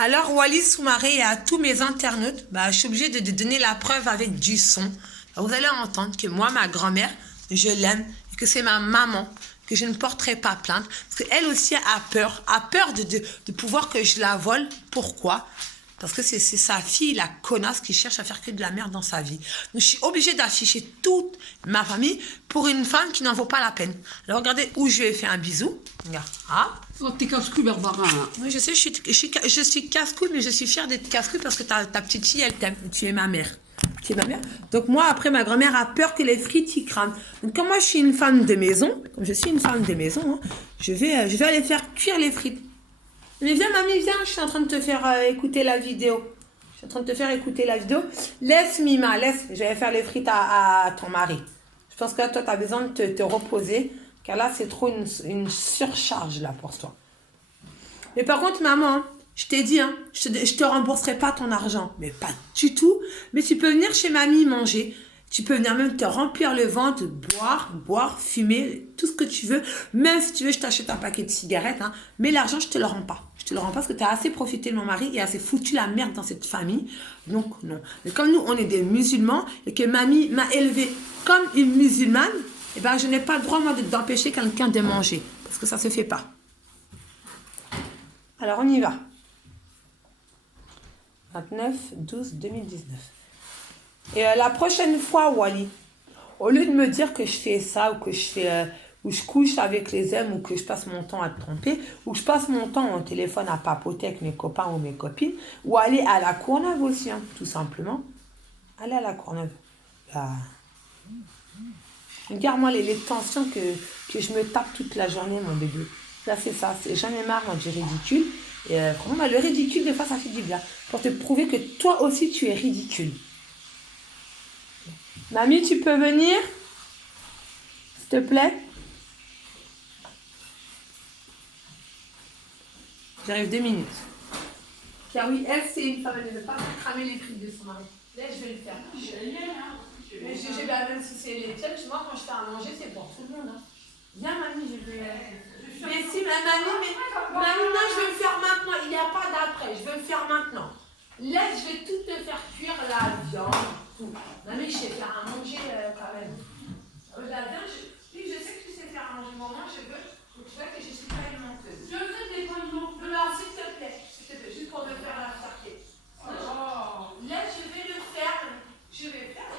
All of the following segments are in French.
Alors, Wallis Soumaré et à tous mes internautes, je suis obligée de donner la preuve avec du son. Vous allez entendre que moi, ma grand-mère, je l'aime et que c'est ma maman, que je ne porterai pas plainte. Parce qu'elle aussi a peur de pouvoir que je la vole. Pourquoi? Parce que c'est sa fille, la connasse, qui cherche à faire que de la merde dans sa vie. Donc, je suis obligée d'afficher toute ma famille pour une femme qui n'en vaut pas la peine. Alors, regardez où je lui ai fait un bisou. Regarde. Ah. Oh, t'es casse-cou, Barbara. Oui, je sais, je suis casse-couille, mais je suis fière d'être casse-couille parce que ta petite fille, elle t'aime. Tu es ma mère. Tu es ma mère. Donc, moi, après, ma grand-mère a peur que les frites y crament. Donc, comme moi, je suis une femme de maison, je vais aller faire cuire les frites. Mais viens, mamie, viens, je suis en train de te faire écouter la vidéo. Laisse, Mima, laisse. Je vais faire les frites à ton mari. Je pense que là, toi, tu as besoin de te reposer. Car là, c'est trop une surcharge là pour toi. Mais par contre, maman, je t'ai dit, je te rembourserai pas ton argent. Mais pas du tout. Mais tu peux venir chez mamie manger. Tu peux venir même te remplir le ventre, boire, fumer, tout ce que tu veux. Même si tu veux, je t'achète un paquet de cigarettes. Mais l'argent, je te le rends pas. Je te le rends pas parce que tu as assez profité de mon mari et assez foutu la merde dans cette famille. Donc, non. Mais comme nous, on est des musulmans et que mamie m'a élevée comme une musulmane, je n'ai pas le droit, moi, d'empêcher quelqu'un de manger. Parce que ça se fait pas. Alors, on y va. 29/12/2019. Et la prochaine fois, Wally, au lieu de me dire que je fais ça ou que ou je couche avec les hommes ou que je passe mon temps à te tromper ou que je passe mon temps au téléphone à papoter avec mes copains ou mes copines ou aller à la Courneuve aussi, tout simplement. Aller à la Courneuve. Regarde-moi les tensions que je me tape toute la journée, mon bébé. Là, c'est ça. J'en ai marre du ridicule. Et vraiment, le ridicule, des fois, ça fait du bien. Pour te prouver que toi aussi, tu es ridicule. Mamie, tu peux venir? S'il te plaît? J'arrive 2 minutes. Car oui, elle, c'est une femme. Elle ne veut pas cramer les frites de son mari. Là, je vais le faire. Mais même si c'est les tiennes, moi, quand je fais à manger, c'est pour tout le monde. Viens, mamie, je vais... Mais si, mamie, non, je vais le faire maintenant. Il n'y a pas d'après. Je vais le faire maintenant. Là, je vais tout te faire cuire, la viande, tout. Mamie, je sais faire à manger quand même. La viande, je sais que tu sais faire à manger. Maman, je veux que je suis pas une menteuse. Je veux des bonnes menteuses. Alors, s'il te plaît, juste pour me faire la fierté. Là, je vais le faire. Je vais le faire.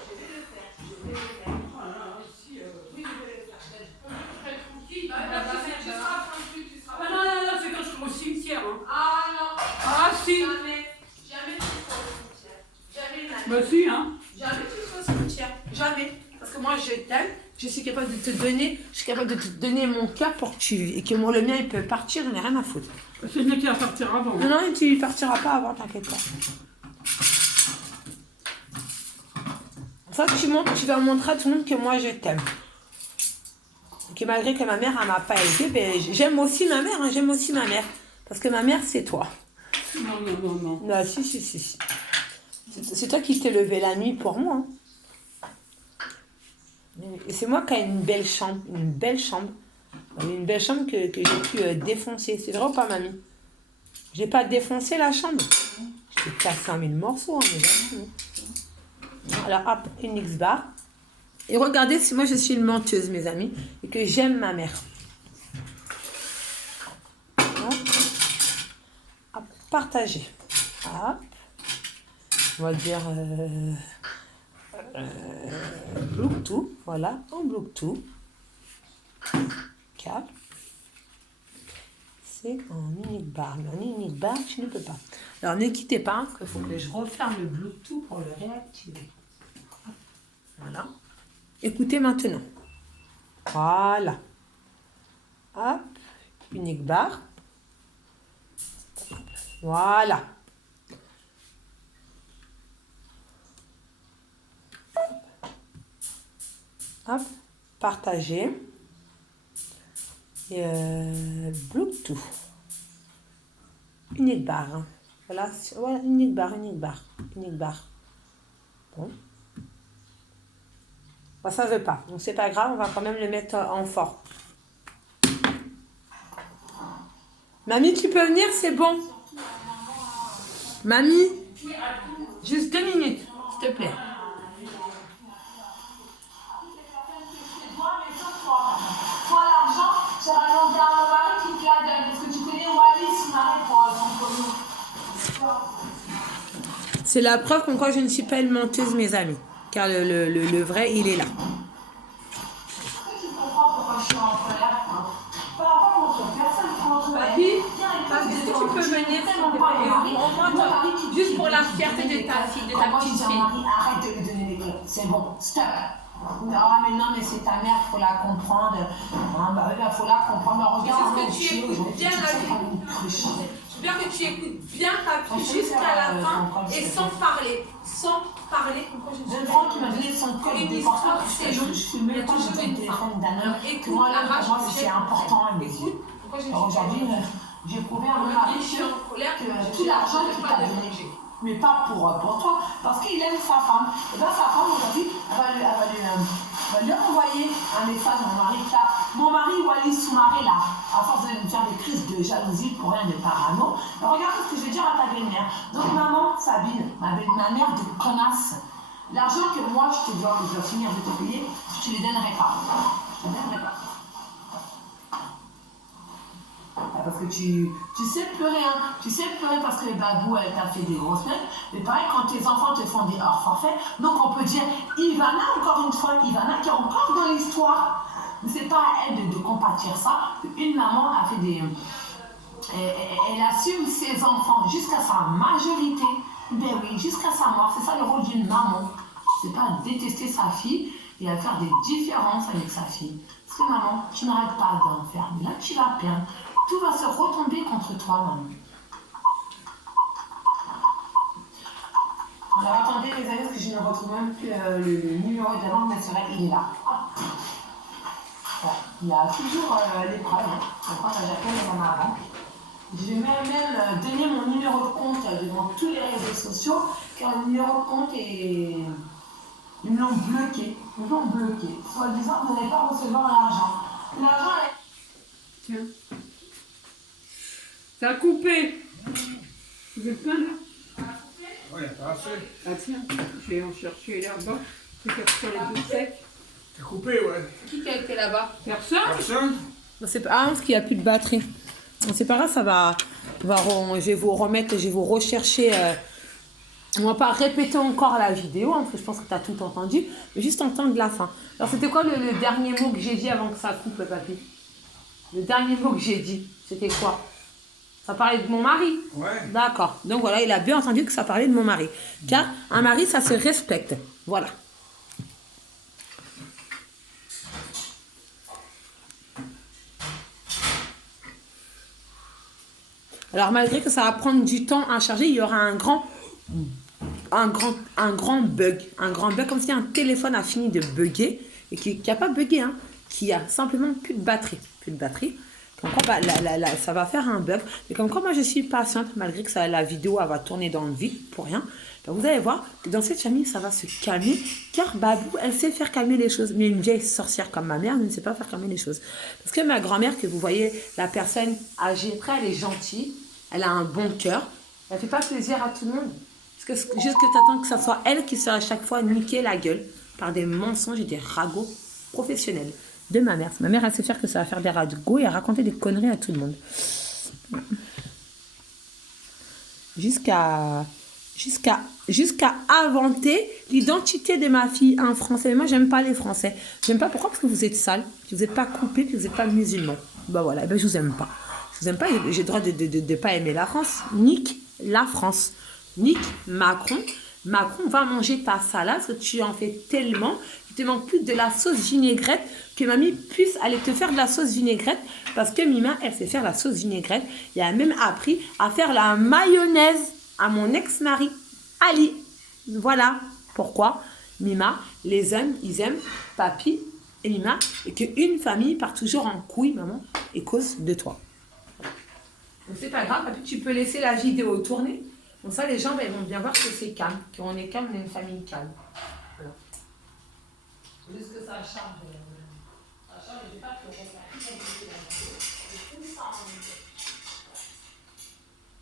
Oui, je vais le faire. Tu seras tranquille, tu seras tranquille. Non, c'est quand je serai au cimetière. Ah non. Ah si. Jamais tu seras au cimetière. Jamais, mamie. Bah si, Jamais tu seras au cimetière. Jamais. Parce que moi, je t'aime. Je suis capable de te donner mon cœur pour que et que le mien, il peut partir. Je n'ai rien à foutre. C'est le mien qui va partir avant. Non, tu ne partiras pas avant, t'inquiète pas. Ça, tu vas montrer à tout le monde que moi, je t'aime. Que malgré que ma mère, elle m'a pas élevée, j'aime aussi ma mère, Parce que ma mère, c'est toi. Non. Non, si. C'est toi qui t'es levé la nuit pour moi. Et c'est moi qui ai une belle chambre. Une belle chambre que j'ai pu défoncer. C'est vrai ou pas, mamie? J'ai pas défoncé la chambre. Je l'ai cassé en 1000 morceaux. Alors, hop, une X-bar. Et regardez si moi je suis une menteuse, mes amis, et que j'aime ma mère. Hop, partager. Hop. On va dire Bluetooth. Voilà, en Bluetooth. Câble. C'est en unique barre. Mais en unique barre, tu ne peux pas. Alors, ne quittez pas, il faut que je referme le Bluetooth pour le réactiver. Voilà. Écoutez maintenant. Voilà. Hop. Unique barre. Voilà. Hop. Partager. Et Bluetooth. Unique barre. Voilà, unique barre. Bon. Ça ne veut pas. Donc, c'est pas grave, on va quand même le mettre en fort. Mamie, tu peux venir, c'est bon. Mamie, juste 2 minutes, s'il te plaît. Toi, l'argent, ça va demander à mon mari qui te la donne. Parce que tu connais Wallis, Marie, pour son pognon. C'est la preuve comme quoi je ne suis pas une menteuse, mes amis. Car le vrai, il est là. Tu comprends pourquoi je suis en colère, hein. Par rapport à ton personne, Papi, est-ce que tu peux venir, s'il te plaît, au moins, toi, juste pour la fierté de ta fille, de ta petite fille. Arrête de lui donner des clés. C'est bon, stop. Ah mais non, mais c'est ta mère, faut la comprendre. Ah, bah oui, faut la comprendre. Regarde, C'est ce que tu écoutes bien la vie. Je veux bien que tu écoutes bien papi jusqu'à la fin et sans parler. Sans parler. Jeune femme qui m'a donné son code Une de histoire, portable, c'est long. je filmais quand j'étais au téléphone d'un homme. Écoute, Moi, là, arrache, pour moi, c'est jette. important à mes yeux. Écoute, pourquoi je ne suis Alors, pas aujourd'hui, j'ai prouvé à mon mari je suis en colère que tout l'argent qu'il t'a donné, mais pas pour toi, parce qu'il aime sa femme. Et bien sa femme aujourd'hui, elle va lui envoyer un message à mon mari là. Mon mari Wallis Soumaré là, à force de me faire des crises de jalousie pour rien de parano. Regarde ce que je vais dire à ta belle-mère. Donc maman Sabine, ma mère de connasse, l'argent que moi je te dois, que je dois finir de te payer, je te les donnerai pas. Je te donnerai pas. Parce que tu sais pleurer, hein. Tu sais pleurer parce que les babous, elle t'a fait des grosses notes. Mais pareil, quand tes enfants te font des hors forfaits, donc on peut dire, Ivana, encore une fois, Ivana qui est encore dans l'histoire. Mais c'est pas à elle de compatir ça. Une maman a fait des... Elle assume ses enfants jusqu'à sa majorité. Ben oui, jusqu'à sa mort. C'est ça le rôle d'une maman. C'est pas détester sa fille et à faire des différences avec sa fille. Parce que maman, tu n'arrêtes pas d'en faire. Mais là, tu vas perdre. Tout va se retomber contre toi, maman. Alors attendez les amis, parce que je ne retrouve même plus le numéro de la banque nationale, il est là. Ouais, il y a toujours l'épreuve, hein. Quand j'appelle dans ma banque. Je vais même donner mon numéro de compte devant tous les réseaux sociaux, car le numéro de compte est... Ils me l'ont bloqué. Ils me l'ont bloqué. Soit disant que vous n'allez pas recevoir l'argent. L'argent est... Tiens. Ça a coupé. Vous êtes plein là? Oui, pas assez. Ah tiens, je vais en chercher là-bas. C'est comme ça les deux secs. T'es coupé, ouais. Qui a été là-bas? Personne? Personne? C'est pas parce qu'il n'y a plus de batterie. C'est pas grave, ça va. Je vais vous remettre, je vais vous rechercher. On va pas répéter encore la vidéo, hein, parce que je pense que tu as tout entendu, mais juste entendre la fin. Alors, c'était quoi le dernier mot que j'ai dit avant que ça coupe, papy? Le dernier mot que j'ai dit, c'était quoi? Ça parlait de mon mari? Ouais. D'accord. Donc voilà, il a bien entendu que ça parlait de mon mari. Car un mari, ça se respecte. Voilà. Alors malgré que ça va prendre du temps à charger, il y aura un grand bug. Un grand bug, comme si un téléphone a fini de bugger et qui n'a pas bugué, hein, qui a simplement plus de batterie. Plus de batterie. Comme quoi, ça va faire un bug. Mais comme quoi, moi, je suis patiente, malgré que la vidéo elle va tourner dans le vide pour rien. Ben, vous allez voir que dans cette famille, ça va se calmer. Car Babou, elle sait faire calmer les choses. Mais une vieille sorcière comme ma mère ne sait pas faire calmer les choses. Parce que ma grand-mère, que vous voyez, la personne âgée, après, elle est gentille. Elle a un bon cœur. Elle ne fait pas plaisir à tout le monde. Parce que juste que tu attends que ça soit elle qui soit à chaque fois niquer la gueule par des mensonges et des ragots professionnels de ma mère. Ma mère, elle sait faire que ça va faire des ragots et à raconter des conneries à tout le monde. Jusqu'à inventer l'identité de ma fille en français. Mais moi, j'aime pas les Français. J'aime pas. Pourquoi? Parce que vous êtes sales, que vous n'êtes pas coupés, que vous n'êtes pas musulmans. Ben voilà, ben je vous aime pas. Je vous aime pas, j'ai le droit de pas aimer la France. Nique la France. Nique Macron. Macron va manger ta salade parce que tu en fais tellement qu'il te manque plus de la sauce vinaigrette que mamie puisse aller te faire de la sauce vinaigrette parce que Mima, elle sait faire la sauce vinaigrette. Et elle a même appris à faire la mayonnaise à mon ex-mari, Ali. Voilà pourquoi Mima, les hommes, ils aiment papy et Mima et qu'une famille part toujours en couille, maman, et cause de toi. Donc c'est pas grave, papy, tu peux laisser la vidéo tourner. Comme ça, les gens ben, vont bien voir que c'est calme, qu'on est calme, on est une famille calme. Voilà. Juste que ça charge. Ça charge, je ne vais pas te refaire. Tout ça en même temps.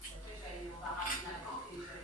Après, on va ramener la banque et je vais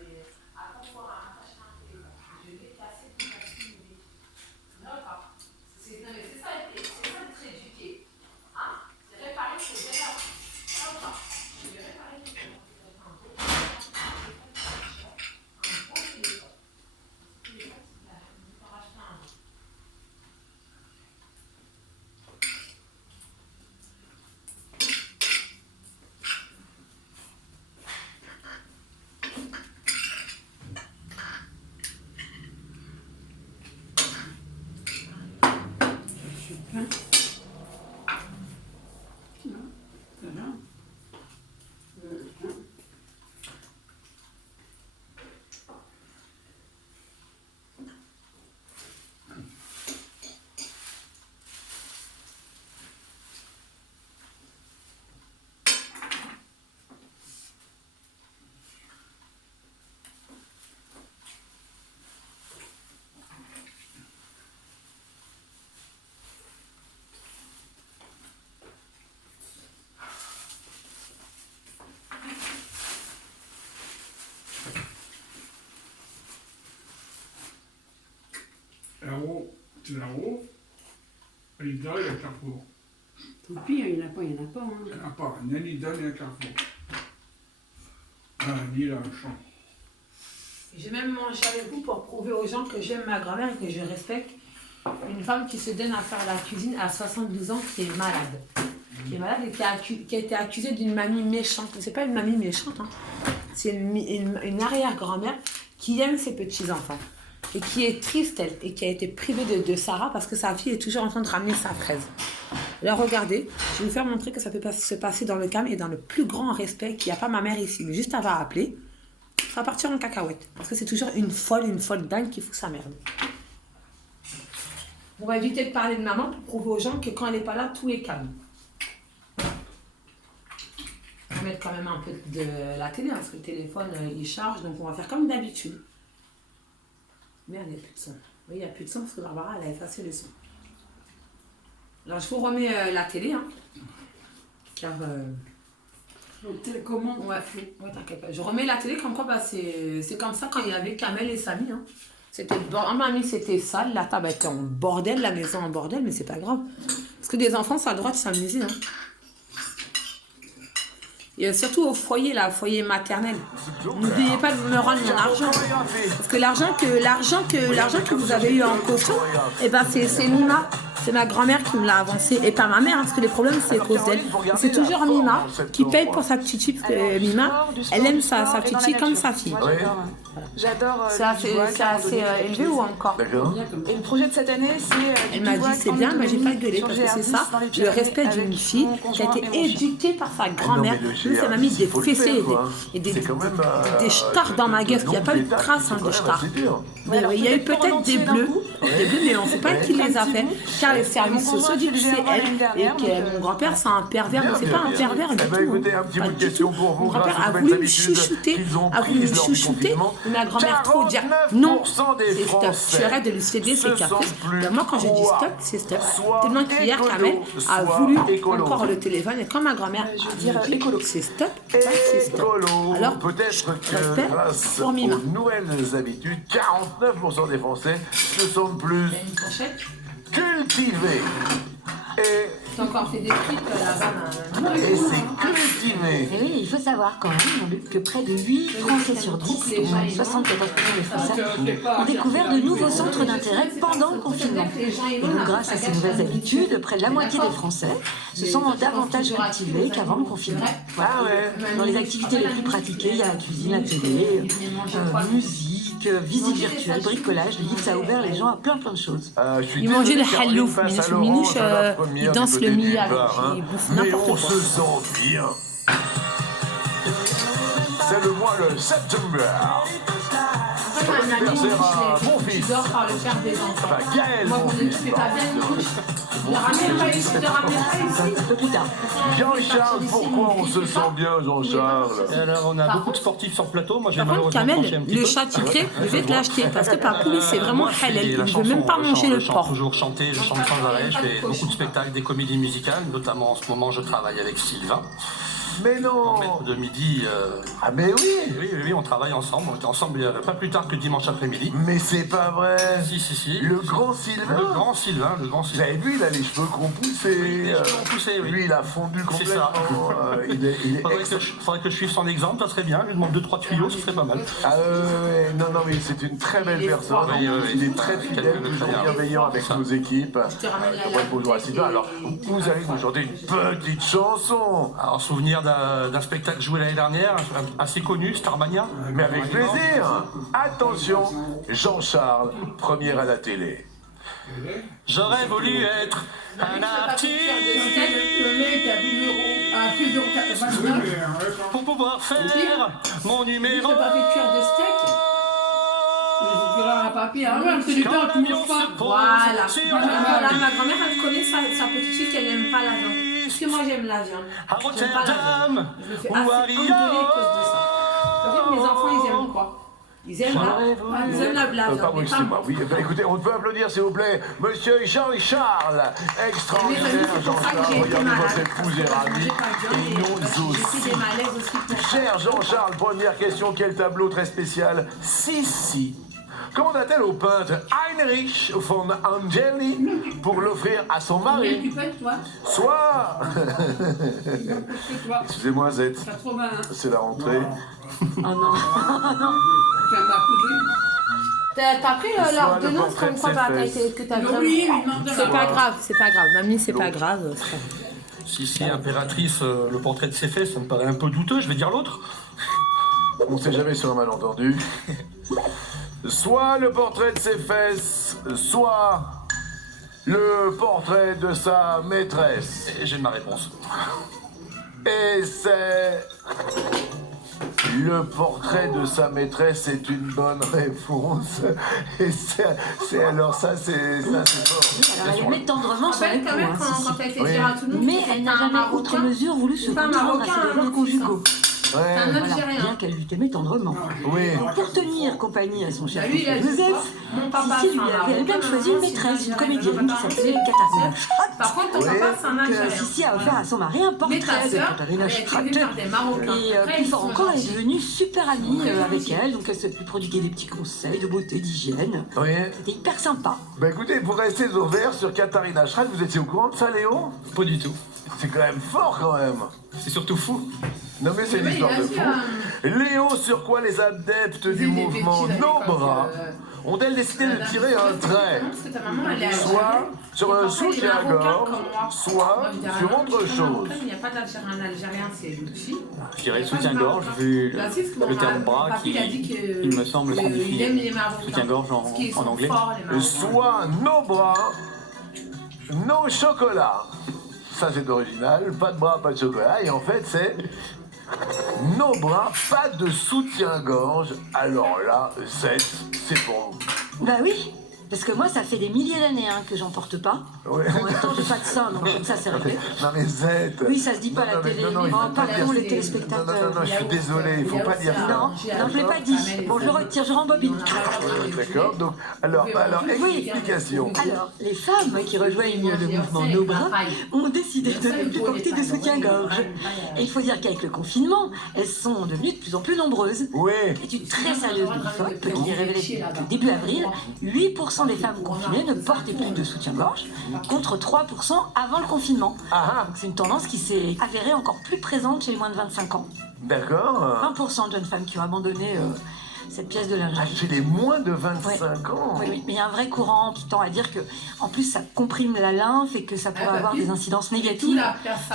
C'est là-haut. Lidl et un Carrefour. Tant pis, il n'y en a pas, il n'y en a pas. Hein. Il n'y en a pas. Il y a un Lidl et un Carrefour. Un Lidl, un champ. J'ai même mangé avec vous pour prouver aux gens que j'aime ma grand-mère et que je respecte. Une femme qui se donne à faire la cuisine à 72 ans, qui est malade. Qui est malade et qui a été accusée d'une mamie méchante. Mais c'est pas une mamie méchante, hein. C'est une arrière-grand-mère qui aime ses petits-enfants. Et qui est triste, elle, et qui a été privée de Sarah parce que sa fille est toujours en train de ramener sa fraise. Alors regardez, je vais vous faire montrer que ça peut se passer dans le calme et dans le plus grand respect, qu'il n'y a pas ma mère ici. Mais juste elle va appeler, ça va partir en cacahuète. Parce que c'est toujours une folle dingue qui fout sa merde. On va éviter de parler de maman pour prouver aux gens que quand elle n'est pas là, tout est calme. On va mettre quand même un peu de la télé, hein, parce que le téléphone, il charge, donc on va faire comme d'habitude. Merde, il n'y a plus de son. Oui, il n'y a plus de son parce que Barbara, elle a effacé le son. Alors, je vous remets la télé, hein. Car... Le télécommande. Ouais, t'inquiète pas. Je remets la télé comme quoi, bah, c'est comme ça quand il y avait Kamel et Samy, hein. C'était mamie, c'était sale, la table était en bordel, la maison en bordel, mais c'est pas grave. Parce que des enfants, ça a le droit de s'amuser, hein. Et surtout au foyer, là, au foyer maternel. N'oubliez pas de me rendre mon argent. Parce que l'argent que vous avez eu en caution, eh ben c'est Mima. C'est ma grand-mère qui me l'a avancé. Et pas ma mère, parce que les problèmes, c'est à cause d'elle. C'est toujours Mima qui paye pour sa petite fille. Parce que Mima, elle aime sa petite fille comme sa fille. J'adore. C'est assez élevé ou encore? Et le projet de cette année, c'est. Elle m'a dit c'est bien, mais j'ai pas gueulé parce que c'est ça, le respect d'une fille qui a été éduquée par sa grand-mère. Nous, ça m'a mis des fessées et des stars dans ma gueule. Il n'y a pas eu de trace de stars. Il y a eu peut-être des bleus, mais on ne sait pas qui les a fait. Car les services sociaux disent que c'est elle et que mon grand-père c'est un pervers, mais c'est pas un pervers du tout. Mon grand-père a voulu me chouchouter, mais ma grand-mère trop dire non, c'est stop. Tu arrêtes de lui céder ses caprices. Moi quand je dis stop, c'est stop. Tellement qu'hier Kamel a voulu encore le téléphone et quand ma grand-mère c'est stop, c'est stop. Alors peut-être que grâce aux nouvelles habitudes, 49% des Français se sentent plus cultivés. Et j'ai encore fait des frites là-bas. Et c'est cultivé. Et oui, il faut savoir quand même, Luc, que près de 8 Français sur 10, 74% des Français, ont découvert de nouveaux centres d'intérêt pendant le confinement. Et donc, grâce à ces nouvelles habitudes, près de la moitié des Français se sont davantage cultivés qu'avant le confinement. Voilà. Dans les activités les plus pratiquées, il y a la cuisine, la télé, musique, visite virtuelle, bricolage. Le livre, ça a ouvert les gens à plein de choses. Ils mangeaient le hallouf, minouche, ils dansent le mia, ils bouffent mais n'importe on quoi. se sent bien. C'est le mois de septembre. Tu dors par le faire des enfants. Enfin, Gaël, Moi, mon vous ne fils. fais pas bien une couche. Ne ramène pas ici, ne ramène pas ici. Un peu plus tard. Jean-Charles, pourquoi on se sent bien, Jean-Charles? Et alors, on a beaucoup de sportifs sur le plateau. Moi, j'ai Par contre, malheureusement tranché un Kamel, petit le peu. chat tigré, je vais te l'acheter parce que Papou, c'est vraiment halal. Il ne veut même pas manger le Je chante porc. toujours chanter, je chante sans arrêt. Je fais beaucoup de spectacles, des comédies musicales. Notamment, en ce moment, je travaille avec Sylvain. Mais non. Maître de midi. Ah mais oui. Oui, on travaille ensemble. On était ensemble pas plus tard que dimanche après-midi. Mais c'est pas vrai. Si. Le grand Sylvain. Le grand Sylvain. Vous avez vu, il a les cheveux qu'on poussé. Oui, les cheveux ont poussé, oui. Lui, il a fondu C'est ça. complètement. Il est Faudrait que je suive son exemple, ça serait bien. Je lui demande 2-3 tuyaux, ce serait pas mal. Ah non, mais c'est une très belle personne. Oui. Il est très fidèle, toujours bienveillant avec nos équipes. Bonjour à Sylvain. Alors, vous allez nous chanter une petite chanson. Alors, souvenir d'un spectacle joué l'année dernière, assez connu, Starmania. Mais avec plaisir. Attention, Jean-Charles, première à la télé. J'aurais voulu être un artiste Le mec a 12 euros, à plus de pour pouvoir faire mon numéro. Tu n'as pas fait cuire de steak? Mais je dirais à un papier, ah ouais, c'est du temps, tu manges pas. Voilà. Voilà, ma grand-mère, elle connaît sa petite fille qu'elle n'aime pas la viande. Parce que moi, j'aime la viande. À J'aime pas la viande. Rotterdam Je me fais ou assez à engueuler à cause de ça. En fait, mes enfants, ils aiment quoi? Ils aiment la viande. Pardon, mais excusez-moi. Oui, écoutez, on peut applaudir, s'il vous plaît, Monsieur Jean-Charles. Extraordinaire, c'est pour ça que Jean-Charles. j'ai été Regardez, malade. votre épouse est ravie. Et nous J'ai aussi. fait des malaises aussi pour ça. Cher Jean-Charles, première question, quel tableau très spécial? Si. commanda-t-elle au peintre Heinrich von Angeli pour l'offrir à son Combien mari? tu pètes, toi? Soit... Toi, Excusez-moi, Z, 81. c'est la rentrée. Oh non. Tu as ma cousine. T'as pris Soit l'ordonnance le portrait comme de quoi ses bah, fesses. que t'as J'ai vraiment... oublié, lui demande de C'est pas grave, c'est pas grave. Mamie, c'est pas grave. Si c'est impératrice, le portrait de ses fesses, ça me paraît un peu douteux, je vais dire l'autre. On sait jamais sur un malentendu. Soit le portrait de ses fesses, soit le portrait de sa maîtresse. Et j'ai ma réponse. Et c'est... Le portrait de sa maîtresse est une bonne réponse. Et c'est alors ça, c'est fort. Alors elle aimait tendrement En son fait, époux, quand même, hein, si, si. quand elle était Oui. dire à tout le monde, Mais elle n'a jamais outre mesure voulu se C'est pas un contraindre à Marocain, ses un devoirs Mauricien. conjugaux. un Ouais. Voilà, Algérien. bien qu'elle lui aimait tendrement. Oui. Pour tenir compagnie à son cher Bah, lui, il a dit Joseph, quoi? Mon papa, Cécile c'est lui un avait elle-même Marocain, choisi une maman, maîtresse, c'est une un comédienne Algérien, qui papa, s'appelait c'est Katharina Par contre, ton Oui. papa, c'est un que Algérien. Sissi a offert à son mari un Mais portrait ta de sœur, Katharina elle a été Stratte. élevée par des Marocains. Et Après, plus ils fort sont encore, elle est gentils. devenue super amie Très avec gentils. elle, donc elle se lui prodiguait des petits conseils de beauté, d'hygiène. Oui. C'était hyper sympa. Bah écoutez, pour rester ouvert sur Katharina Stratte, vous étiez au courant de ça, Léo? Pas du tout. C'est quand même fort, quand même. C'est surtout fou. Non mais c'est une Mais histoire il a de dit, fou. Léo, sur quoi les adeptes Ils du faisaient des mouvement bêtises à Nos l'époque, Bras ont-elles décidé de tirer un trait, Parce que ta maman, elle est soit sur un algérienne. soutien-gorge, soit Moi, je dirais sur rien. autre Justement, chose? après, il n'y a pas d'Algérien. Un Algérien, c'est Lucci. Je dirais soutien-gorge, vu le terme bras qui, il me semble, signifie soutien-gorge en anglais. Soit nos bras, nos chocolats. Ça c'est original, pas de bras, pas de chocolat. Et en fait c'est nos bras, pas de soutien-gorge. Alors là, c'est pour vous. Bah oui, parce que moi, ça fait des milliers d'années que j'en porte pas. Ouais. En même temps, j'ai pas de sein, donc comme ça, c'est réglé. Non mais Z. Oui, ça se dit pas à la télé. il Oh, faut pas pardon, dire les téléspectateurs. Non, je suis désolé, il faut pas dire ça. Non, non, je l'ai pas dit. Bon, je retire, je rembobine. D'accord, donc, alors, Oui. explication. Alors, les femmes qui rejoignent le mouvement Nos Bras ont décidé de ne plus porter de soutien-gorge. Et il faut dire qu'avec le confinement, elles sont devenues de plus en plus nombreuses. Oui. Étude très sérieuse de l'IFOP qui a révélé que début avril, 8% des femmes confinées ne portaient plus de soutien-gorge, contre 3% avant le confinement. Ah, Donc c'est une tendance qui s'est avérée encore plus présente chez les moins de 25 ans. d'accord. 20% de jeunes femmes qui ont abandonné cette pièce de Ah, lingerie. chez les moins de 25 ans. Oui, oui, mais il y a un vrai courant qui tend à dire que, en plus, ça comprime la lymphe et que ça pourrait avoir des incidences négatives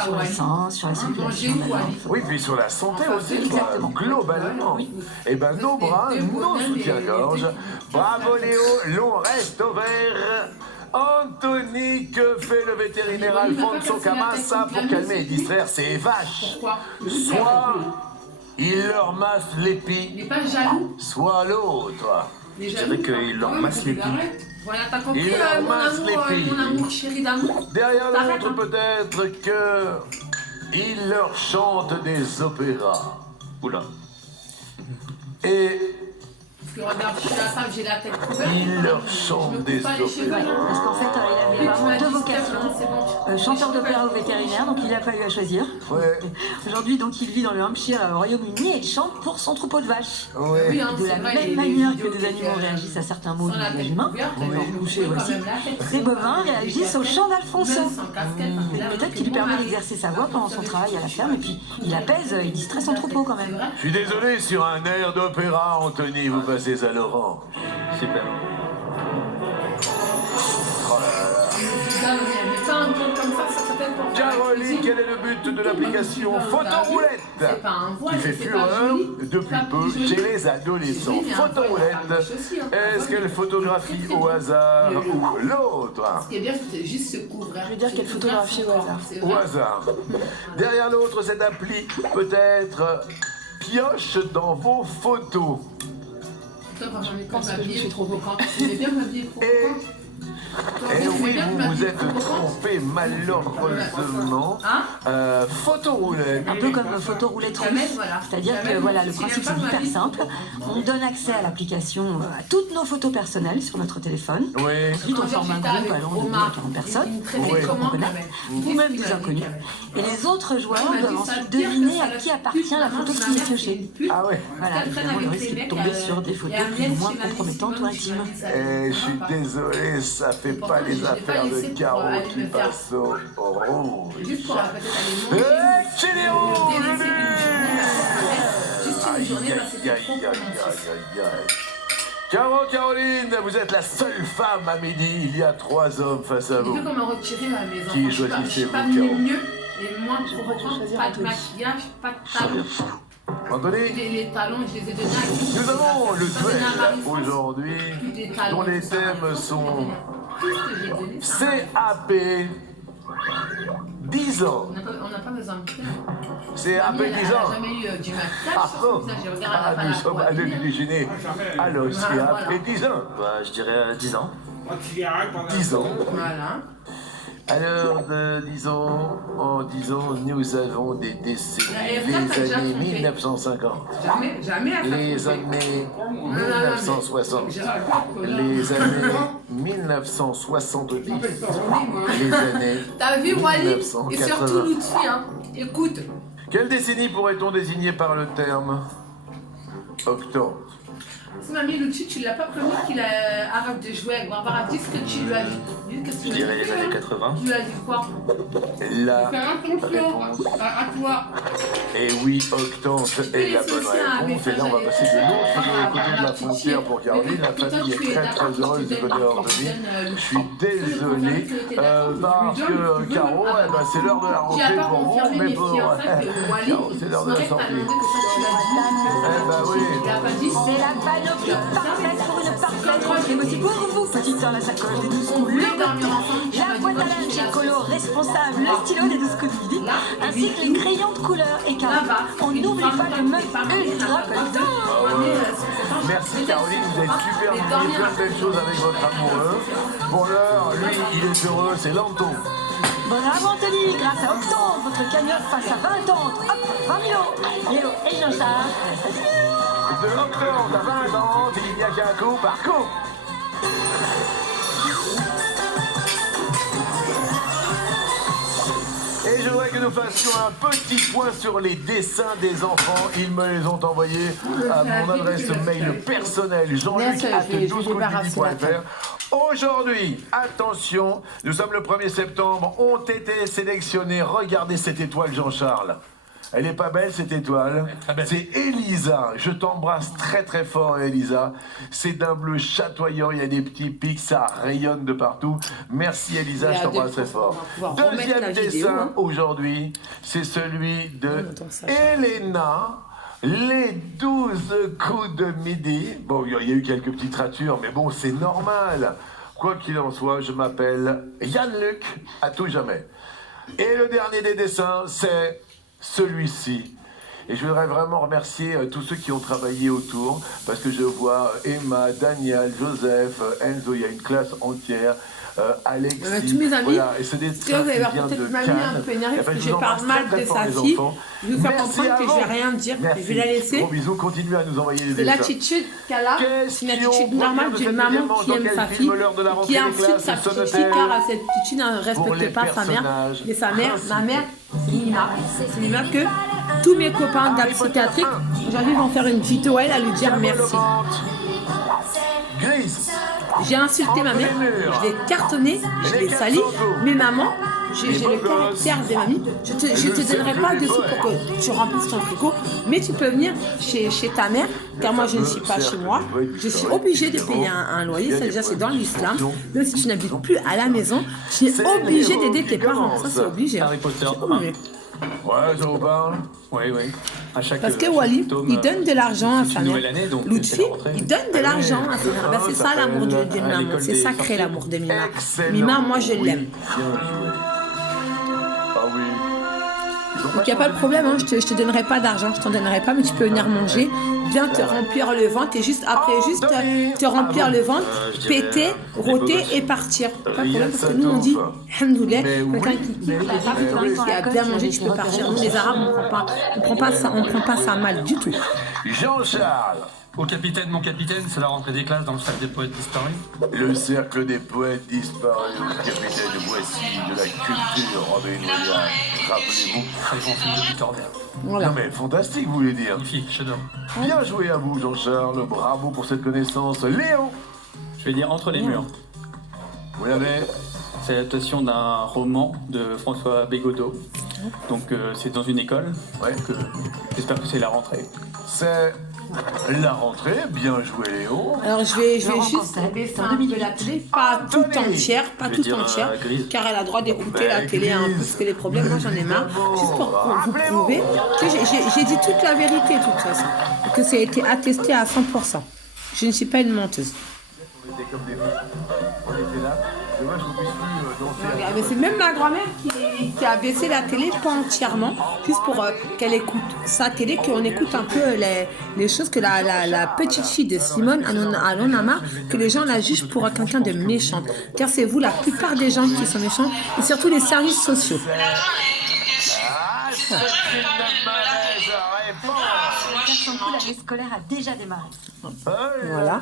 sur les seins, sur la circulation de la lymphe. Oui, puis sur la santé aussi, Exactement. globalement. Oui. Eh ben, nos bras, nos soutiens-gorge. Bravo Léo, l'on reste au vert. Anthony, que fait le vétérinaire Alfonso Camassa pour calmer et distraire ses vaches? Pourquoi? Soit il leur masse Il l'épi, n'est pas jaloux. soit l'autre. Je dirais qu'il leur masse les pieds. Voilà, t'as compris Il leur masse les pieds. mon amour chéri d'amour. Derrière T'arrêtes, l'autre, hein. peut-être que il leur chante des opéras. Oula. Et Parce que regarde, je suis la femme, j'ai la tête couverte. il leur Je chante me des coupe pas les cheveux. opéras. Parce qu'en fait, il avait vraiment deux vocations. C'est bon. Chanteur d'opéra ou vétérinaire, donc il n'a pas eu à choisir. Ouais, Aujourd'hui, donc, il vit dans le Hampshire, au Royaume-Uni, et il chante pour son troupeau de vaches. ouais. Oui, hein, De la c'est vrai, même les manière vidéos que des animaux qui étaient, réagissent à certains mots sans du la langage tête humain, couverte, genre mais coucher quand aussi, même la tête. ces bovins réagissent au chant d'Alfonso. Même sans casquette, parce que Une là, méthode qui lui permet d'exercer sa voix pendant son travail à la ferme, et puis il apaise, il distrait son troupeau quand même. Je suis désolé, sur un air d'opéra, Anthony, vous passez à l'orange. Super. Mais pas un compte comme ça s'appelle pour faire la Caroline, cuisine. quel est le but de l'application Photoroulette C'est pas un voile, qui fait c'est pas fureur joli. depuis Ça peu fait joli. chez les adolescents? Oui, mais un voile, ça Photoroulette, marche aussi, hein. est-ce qu'elle photographie au hasard ou l'autre? Ce qui est bien, c'est juste se couvrir. Je veux dire qu'elle photographie au hasard. C'est Au vrai. hasard. Derrière l'autre, cette appli peut-être pioche dans vos photos. Toi, quand j'en ai pas m'habiller trop provocante. J'aimais bien m'habiller provocante. Et oui, vous vous êtes trompé malheureusement. Photoroulette. Un peu comme photoroulette russe. C'est-à-dire que voilà, le principe c'est hyper simple. On donne accès à l'application à toutes nos photos personnelles sur notre téléphone. Oui. Ensuite, on forme un groupe allant de 2 à 40 personnes, qu'on connaît, ou même des inconnus. Et les autres joueurs doivent ensuite deviner à qui appartient la photo qui est piochée. Ah ouais. Voilà, évidemment, le risque est de tomber sur des photos plus ou moins compromettantes ou intimes. Je suis désolé, ça fait pas les affaires de Caro qui passent au rouge. Juste pour peut-être aller manger. C'est les rouges. Juste une journée, c'était trop pour mon fils. Caroline, vous êtes la seule femme à midi. Il y a 3 hommes face à Il vous. veut qu'on me retire à mes enfants. Qui Je suis choisissez-vous, pas Caro? mieux et moins provocante, pas de maquillage, pas de talons. Anthony, Les talons, je les ai donnés à nous avons le Pas donné à duel Marie-France. aujourd'hui Plus des talons, dont les tout ça. thèmes sont Tout ce que j'ai donné, ça. CAP 10 ans. On n'a pas besoin de faire. CAP 10 Elle n'a ans. jamais eu du maquillage Ah sur son bon. visage. Je regarde, elle n'a pas Nous la sommes à l'heure du poitrine. déjeuner. Alors, CAP 10 ans. Bah, je dirais 10 ans. 10 ans. Voilà. Alors, disons, en 10 ans, nous avons des décennies, Et les ça, t'as déjà années trompé. 1950, Jamais à les faire années 1960, les années 1970, les années T'as vu Wally? Et 1980. surtout Lutfi, hein. Écoute. Quelle décennie pourrait-on désigner par le terme octobre? Si mamie Lutfi, tu l'as pas prévenu qu'il arrête de jouer avec Barbara. Dis ce que tu lui as dit. Dis qu'est-ce que Je tu lui as dirais dit. les années 80. Tu lui as dit quoi? La Fais attention réponse à toi. est oui, octante est la bonne réponse. Et là, on va passer de l'autre côté de la frontière pour Caroline. La famille est très très heureuse de venir en vie. Je suis désolé parce que Caro, eh ben, c'est l'heure de la Tu n'as rentrée pas pour vous, confirmé mais mes pour fiançailles que Wally, Caro, c'est l'heure de la Snorek t'a sortie. demandé que ça tu l'as dit. Eh ben oui. Tu l'as pas dit. C'est la panoplie parfaite pour une parfaite rentrée. Voici pour vous, petite sœur, la sacoche des 12 On coups, voulait le dormir bâton, ensemble. Tu la m'as dit, boîte à moi, je linge suis et la colo seule. responsable, le stylo des 12 coups de midi, ainsi que les crayons de couleur et carrés. Là-bas, On une n'oublie femme pas le mug pas mariée, ultra n'a pas petit. Merci Caroline, vous êtes super, vous faites plein de belles choses avec votre amoureux. Pour l'heure, lui, il est heureux, c'est Lanto. Bravo Anthony, grâce à Octobre, votre cagnotte passe à 20 ans. Hop, 20 000 €. Léo et Jean-Charles. De l'octobre à 20 ans, il n'y a qu'un coup par coup. Et je voudrais que nous fassions un petit point sur les dessins des enfants. Ils me les ont envoyés à mon adresse mail personnelle, jean-luc@12coups-du-midi.fr. Aujourd'hui, attention, nous sommes le 1er septembre, ont été sélectionnés. Regardez cette étoile, Jean-Charles. Elle est pas belle, cette étoile. C'est Elisa. Je t'embrasse très très fort, Elisa. C'est d'un bleu chatoyant, il y a des petits pics, ça rayonne de partout. Merci, Elisa, je t'embrasse très fort. Deuxième dessin aujourd'hui, c'est celui de Elena. Les 12 coups de midi. Bon, il y a eu quelques petites ratures, mais bon, c'est normal. Quoi qu'il en soit, je m'appelle Yann-Luc, à tout jamais. Et le dernier des dessins, c'est celui-ci. Et je voudrais vraiment remercier tous ceux qui ont travaillé autour, parce que je vois Emma, Daniel, Joseph, Enzo, il y a une classe entière, Alexis, tous mes amis, voilà, et ce dessin vous avez qui vient de peut-être mamie un peu énervée Cannes. parce que Je je vous parle embrasse mal très, de très sa fort, les fille. enfants. Je vais vous faire Merci comprendre à que je vous. vais rien dire. Merci. Je vais la laisser. Gros bisous, continuez à nous envoyer des C'est dessins. l'attitude qu'elle a. C'est une Question attitude normale première de d'une cette maman deuxième qui manche. aime Dans sa quel fille, film, l'heure de la rentrée qui des insulte classes, sa petite sonotelle fille car cette petite fille ne pour les respecte pas sa mère. personnages Mais sa mère, ma mère, principaux. c'est Nina que tous mes copains d'apsychiatrique, aujourd'hui vont faire une petite OL à lui dire merci. Grise. J'ai insulté ma mère, je l'ai cartonné, je l'ai sali, mais maman, j'ai le caractère des mamies. Je te donnerai pas de sous pour que tu remplisses ton frigo, mais tu peux venir chez ta mère, car moi je ne suis pas chez moi. Je suis obligée de payer un loyer, ça déjà c'est dans l'islam. Même si tu n'habites plus à la maison, tu es obligé d'aider tes parents. Ça c'est obligé. Harry Potter. C'est obligé. Ouais, ça vous parle. Oui, oui. À chaque, Parce que chaque Wally, tome, il donne de l'argent à c'est sa une mère. nouvelle année, donc Lutfi, c'est la rentrée. il donne de l'argent à sa mère. Ben, c'est ça l'amour d'une à maman, l'école c'est des sacré sorciers. l'amour de Mima. Excellent. Mima, moi je l'aime. Bien joué. Ah oui. Ils Donc il n'y a pas de problème, hein, je te donnerai pas d'argent, je t'en donnerai pas, mais tu peux venir manger, bien te remplir le ventre et juste après, juste te remplir le ventre, péter, rôter et partir. Pas de problème parce que nous on dit, alhamdoulilah, quelqu'un qui a bien mangé, tu peux partir. Nous les Arabes, on prend pas ça mal du tout. Jean-Charles. Au capitaine, mon capitaine, c'est la rentrée des classes dans le cercle des poètes disparus. Le cercle des poètes disparus, capitaine voici de la culture robénoïade. Rappelez-vous. Très bon film de Victorien. Voilà. Non mais fantastique, vous voulez dire. Magnifique, chef-d'œuvre. Bien joué à vous, Jean-Charles. Bravo pour cette connaissance. Léon. Je vais dire Entre les murs. Vous l'avez. C'est l'adaptation d'un roman de François Bégodeau. Donc c'est dans une école. Ouais. J'espère que c'est la rentrée. C'est la rentrée. Bien joué, Léon. Alors je vais juste baisser un peu la télé, pas tout entière, car elle a le droit d'écouter la télé un peu, parce que les problèmes, moi j'en ai marre, juste pour vous prouver que j'ai dit toute la vérité de toute façon, et que ça a été attesté à 100%. Je ne suis pas une menteuse. On était comme des fous. On était là. Dommage qu'on puisse plus danser. Mais c'est même ma grand-mère qui a baissé la télé, pas entièrement, juste pour qu'elle écoute sa télé, qu'on écoute un peu les choses que la petite fille de Simone en a marre, que les gens la jugent pour quelqu'un de méchante. Car c'est vous, la plupart des gens qui sont méchants, et surtout les services sociaux. L'année scolaire a déjà démarré. Voilà.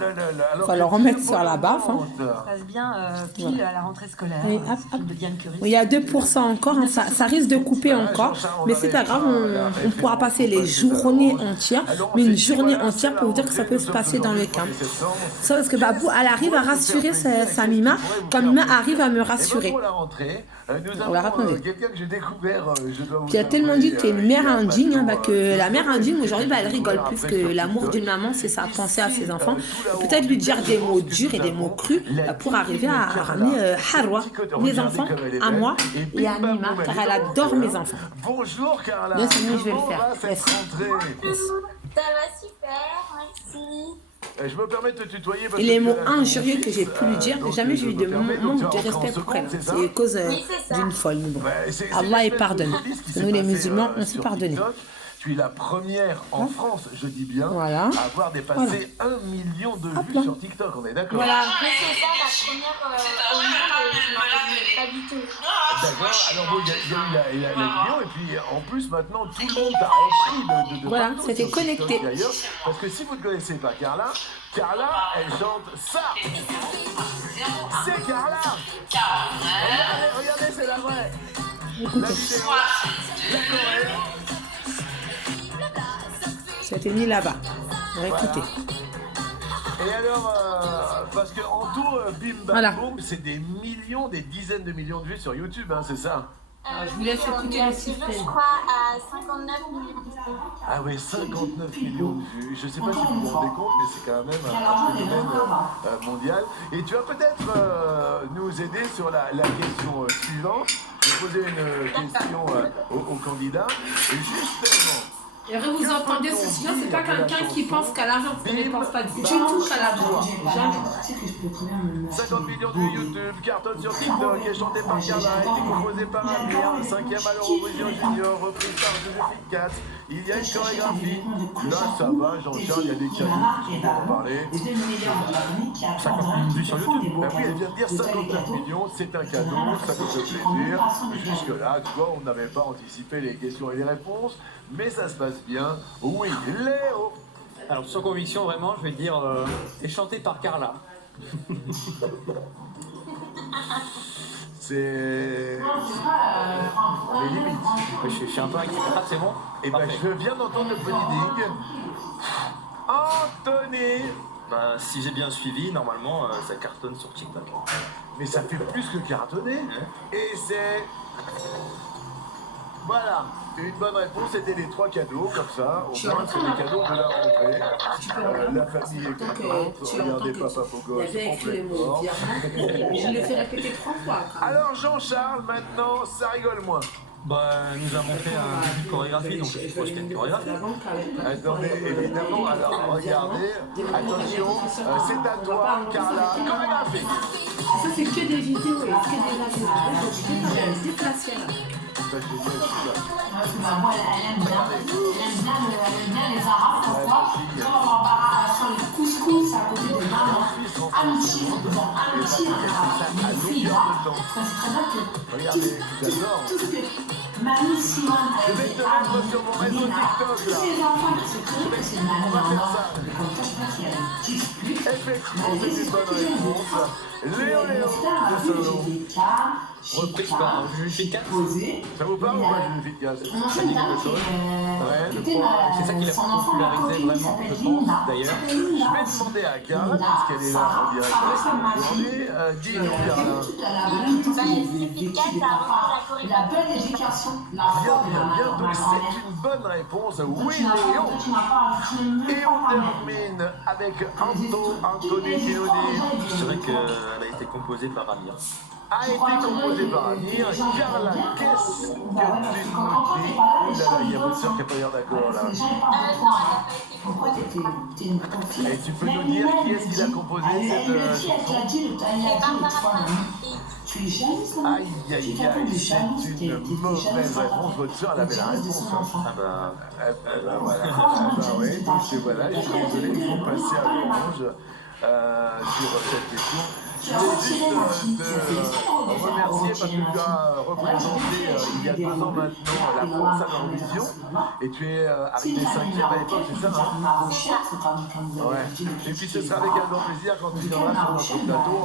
Il faut le remettre sur la baffe. Hein. Ça se passe bien pile à la rentrée scolaire. Oui, hop, hop. De Diane Curie. Il y a 2% encore, hein, ça risque de couper encore, mais c'est pas grave, on pourra passer les journées entières, mais une journée entière pour vous dire que ça peut se passer dans le camp. Ça parce que Babou, elle arrive à rassurer sa Mima, comme Mima arrive à me rassurer. On va raconter. Puis elle a tellement dit que tu es une mère indigne, hein, que la mère indigne aujourd'hui, elle rigole plus que l'amour d'une maman, c'est sa pensée à ses enfants. Peut-être lui dire des mots durs et des mots crus pour arriver à ramener Harwa, mes enfants, à moi et à Mima, car elle adore mes enfants. Bonjour Carla. Bien, c'est mieux, je vais le faire. Ça va super, merci. Je me permets de te tutoyer parce et les mots injurieux que j'ai pu lui dire, jamais je lui de manque de respect pour elle. C'est à cause d'une folle. Bon. Allah est pardonné. Nous les musulmans, on s'est pardonné. Tu es la première en France, je dis bien, voilà. à avoir dépassé 1 million de vues sur TikTok, on est d'accord? Voilà, mais c'est ça la première au monde, je m'en rappelle pas du tout. D'accord, alors bon, il y a eu la vidéo, et puis en plus maintenant tout le monde t'a repris de voilà, partout, c'était connecté. Parce que si vous ne connaissez pas Carla, elle chante ça. C'est Carla. Regardez, c'est la vraie. Écoutez. La Corée. Ça a été mis là-bas. On va écouter. Et alors, parce qu'en tout, bim bam boum, c'est des millions, des dizaines de millions de vues sur YouTube, hein, c'est ça? Je vous laisse écouter le sifflet. Je crois à 59 millions. Ah oui, 59 millions de vues. Je ne sais pas si vous vous rendez compte, mais c'est quand même un phénomène mondial. Et tu vas peut-être nous aider sur la question suivante. Je vais poser une question au candidat. Et justement... Et vous entendez ce silence, c'est pas quelqu'un qui pense qu'à l'argent, parce qu'on ne pense pas du tout à l'argent. 50 millions de YouTube, cartonne sur TikTok, est chanté par Carla, a été composé par Amir, 5e à l'Eurovision Junior, reprise par Joséphine Katz. Il y a une chorégraphie. Là, ça va, Jean-Charles, il y a des cadeaux, on va en parler. 50 millions de vues sur YouTube. Ben oui, elle vient de dire 59 millions, c'est un cadeau, ça nous fait plaisir. Jusque-là, tu vois, on n'avait pas anticipé les questions et les réponses, mais ça se passe bien. Oui, Léo. Alors, sans conviction, vraiment, je vais dire est chanté par Carla. C'est les limites. Je suis un peu inquiet. Ah, c'est bon? Et ben, je viens d'entendre le petit ding. Anthony. Bah, si j'ai bien suivi, normalement, ça cartonne sur TikTok. Mais ça fait plus que cartonner. Et c'est... Voilà, c'est une bonne réponse, c'était les 3 cadeaux, comme ça, au moins c'est les cadeaux de la rentrée. La famille est contente, regardez Papa Pogos en pleine forme. Je le fais répéter 3 fois. Alors Jean-Charles, maintenant, ça rigole moins. Bah, elle nous a montré un début de chorégraphie, donc je suppose qu'il y a une chorégraphie. Attendez, évidemment, alors regardez, attention, c'est à toi, Carla, chorégraphie. Ça, c'est que des vidéos et que des avions. Je vais déplacer là. Ça, je l'ai dit, Parce que ma voix, elle aime bien les Arabes. Pourquoi? Quand on va sur le couscous à côté des mamans, amitié, les filles, parce que très bien que regardez, j'adore. tout ce que Mamie Simone a Je vais te mettre sur mon réseau TikTok tous là. les enfants qui se trouvent que c'est Mamie On va faire en ça. Comme ça, je pense qu'il y a une dispute. Effectivement, c'est une bonne réponse. Léo de Solo. Reprise par Jules Casse. Ça vous parle ou pas, Jules Casse? Ça dit quelque chose. C'est ça qui l'a popularisé vraiment, je pense, d'ailleurs. Je vais demander à Carla, puisqu'elle est là en direct aujourd'hui, dis-nous Carla. La bonne éducation, la Bien, forme de bien, la bien, donc mère. c'est une bonne réponse. Oui, Léo. Et on termine avec Anthony qui nous dit Je dirais qu'elle a été composée par Amir. a été composé par Amir. Carla, qu'est-ce que tu nous dis? Oulala, il y a votre soeur qui n'a pas l'air d'accord là. Pourquoi t'es une confie? Et tu peux nous dire qui est-ce qui l'a composé cette chanson? Tu es jalouse, Aïe, aïe, aïe, c'est une mauvaise réponse. Votre soeur, elle avait la réponse. Ah bah, Voilà. Oui, donc voilà, je suis désolé, il faut passer à l'orange sur cette question. Je voulais juste te remercier parce que tu as représenté il y a 2 ans maintenant la France à l'Eurovision et tu es arrivé 5e à l'époque, c'est ça, hein? Ouais. Et puis ce sera avec un grand plaisir quand tu viendras sur notre plateau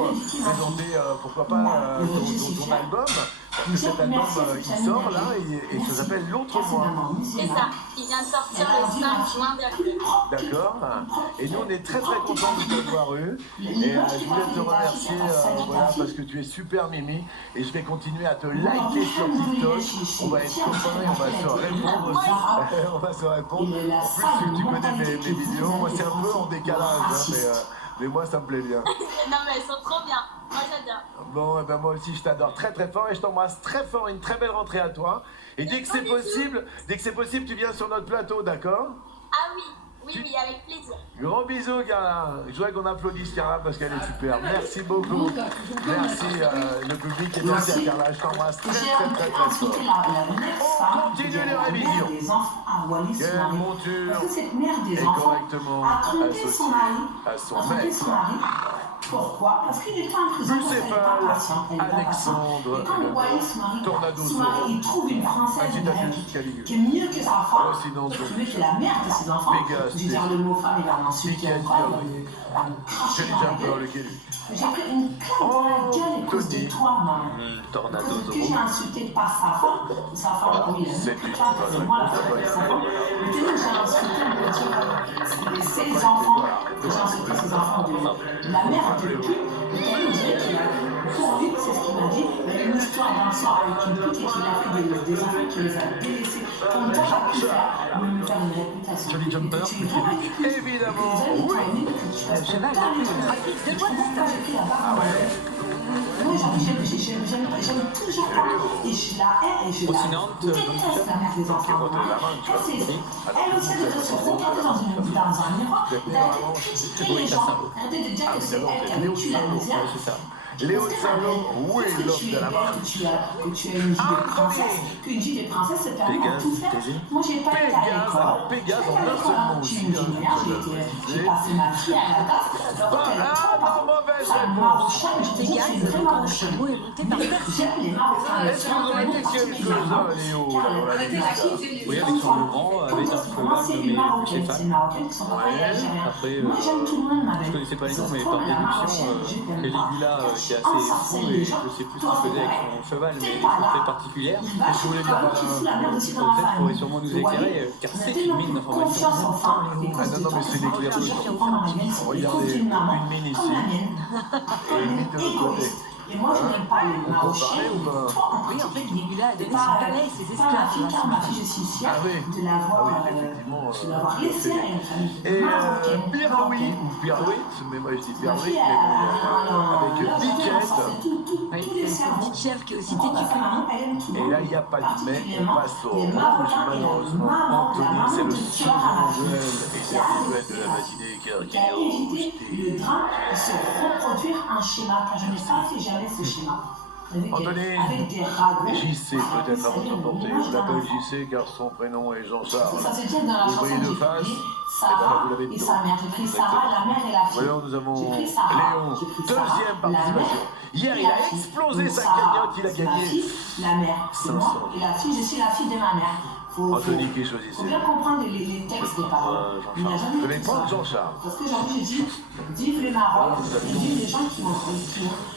présenter pourquoi pas ton album. Parce que cet album il sort là et ça s'appelle L'autre moi. C'est ça, il vient de sortir le 5 juin dernier. D'accord. Et nous on est très très contents de t'avoir eu. Et je voulais te remercier voilà, parce que tu es super Mimi. Et je vais continuer à te liker sur TikTok. On va être copains et on va se répondre aussi. On va se répondre. En plus tu connais mes vidéos. Moi c'est un peu en décalage, hein, mais moi ça me plaît bien. Non mais elles sont trop bien, moi j'adore. Bon, eh ben moi aussi je t'adore très très fort et je t'embrasse très fort. Une très belle rentrée à toi. Et dès que c'est possible, tu viens sur notre plateau, d'accord? Ah oui, avec plaisir. Gros bisous, Carla. Je voudrais qu'on applaudisse Carla parce qu'elle est super. Merci beaucoup. Merci le public et merci à Carla. Je t'embrasse très fort. On continue les révisions. Quelle monture est correctement associée à son mec. Pourquoi? Parce qu'il est pas en prison. Bucéphale, Alexandre, Tornado Son mari, il trouve une française qui est mieux que sa femme. Qui est la mère de ses enfants. Je veux dire le mot femme, il va m'insulter encore. J'ai déjà peur, lequel? J'ai pris une claque dans la gueule à cause de toi, maman. Tornado Que j'ai insulté pas sa femme, oui, c'est moi la femme de sa femme. Mais tellement j'ai insulté, on peut dire, ses enfants, j'ai insulté ses enfants de la mère de pute, mais tellement on dirait qu'il a, pour lui, c'est ce qu'il m'a dit, il y a une histoire d'un soir avec une pute et qu'il a fait des enfants qui les a délaissés. Comme toi, t'as pu faire, me faire une réputation. Jolly Jumper, évidemment, oui. Cheval le plus rapide de l'Ouest. Ah ouais. Moi, j'aime toujours pas. Et je la hais et je la déteste, la mère des enfants. Elle aussi, elle doit se regarder dans un miroir et d'arrêter de critiquer les gens. Arrêter de dire que c'est elle qui avait tué la misère. Léo de Salo, oui, l'homme de la marque. Que tu as une vie de princesse, qu'une vie de princesse, c'est permis à tout faire. Moi, j'ai pas été à l'école. Pégase, en un seul mot aussi. J'ai passé ma vie à la classe. Ah non, mauvaise réponse. Marocaine, je dis que c'est très marocain. Le mot est monté par personne. J'aime les Marocains. Est-ce que vous avez quelques-uns, Léo, là, dans la liste? Oui, Alexandre Legrand avec un cheval nommé Bucéphale. Après, moi, j'aime tout le monde, ma je belle. connaissais pas les noms, mais par déduction, Caligula qui est assez fou et je sais plus ce qu'il faisait avec son cheval, mais il est très particulière. Et je voulais dire, Peut-être pourrait sûrement nous éclairer, car c'est une mine d'informations. ah non, non, mais c'est l'éclair de temps. Regardez, une mine ici et une mine de l'autre côté. Et moi, je n'aime pas les Marocains. Toi, en Oui, en fait, Caligula a donné pas son palais et ses esclaves. car ma fille, je suis fière Ah oui. de l'avoir effectivement, laissée à une famille Et marocaine. Biarritz, mais moi je dis Biarritz, mais bon, avec Biquette. Tous les cerveaux. Chef qui est aussi Ma têtu. maman, elle aime tout le Et monde. là, il n'y a pas de mais, on passe au Les rouge, Marocains, malheureusement. Anthony, c'est le surnom et c'est le de la matinée qui Il a évité le drame de se reproduire un schéma, car je n'ai pas fait jamais ce schéma. Anthony, avec des ragots. JC peut-être à votre portée. Je l'appelle JC car son prénom est Jean-Charles. Ça se tient dans la Vous chanson. voyez de J'ai face, pris eh ben, Sarah vous l'avez et dedans. sa mère. J'ai pris Sarah, la mère et la fille. Alors nous avons J'ai pris Sarah, Léon, j'ai pris deuxième Sarah, la participation. mère Hier, et il la a fille. explosé Donc, sa Sarah, cagnotte, il a c'est la gagné fille, la mère, c'est moi, 500. et la fille, je suis la fille de ma mère. Anthony qui Faut choisissait. bien comprendre les textes des paroles. Il n'y a jamais Je eu vais tout prendre ça. Jean-Charles. Parce que aujourd'hui, j'ai dit, vive le Maroc, et vive les gens qui m'ont